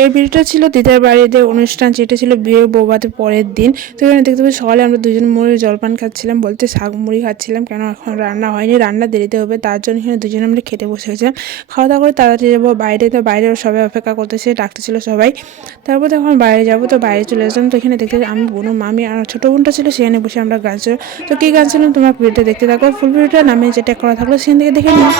এই ভিডিওটা ছিল দিদার বাড়িতে অনুষ্ঠান, যেটা ছিল বিয়ে বৌভাতের পরের দিন। তো এখানে দেখতে পাচ্ছি সকালে আমরা দুজন মুড়ি জলপান খাচ্ছিলাম, বলতে শাক মুড়ি খাচ্ছিলাম, কেন এখন রান্না হয়নি, রান্না দেরিতে হবে, তার জন্য এখানে দুজনে আমরা খেতে বসে গেছিলাম। খাওয়া দাওয়া করে তাড়াতাড়ি যাবো বাইরে, তো বাইরে সবাই অপেক্ষা করতেছে, ডাকতেছিল সবাই। তারপর তো এখন বাইরে যাবো, তো বাইরে চলে আসলাম। তো এখানে দেখতে আমি বোন মামি আর ছোটো বোনটা ছিল, সেখানে বসে আমরা গান ছিল। তো কী গান ছিল তোমার ভিডিওটা দেখতে থাকো, ফুল ভিডিওটা নামে যেটা করা থাকলো সেখান থেকে দেখে নিও।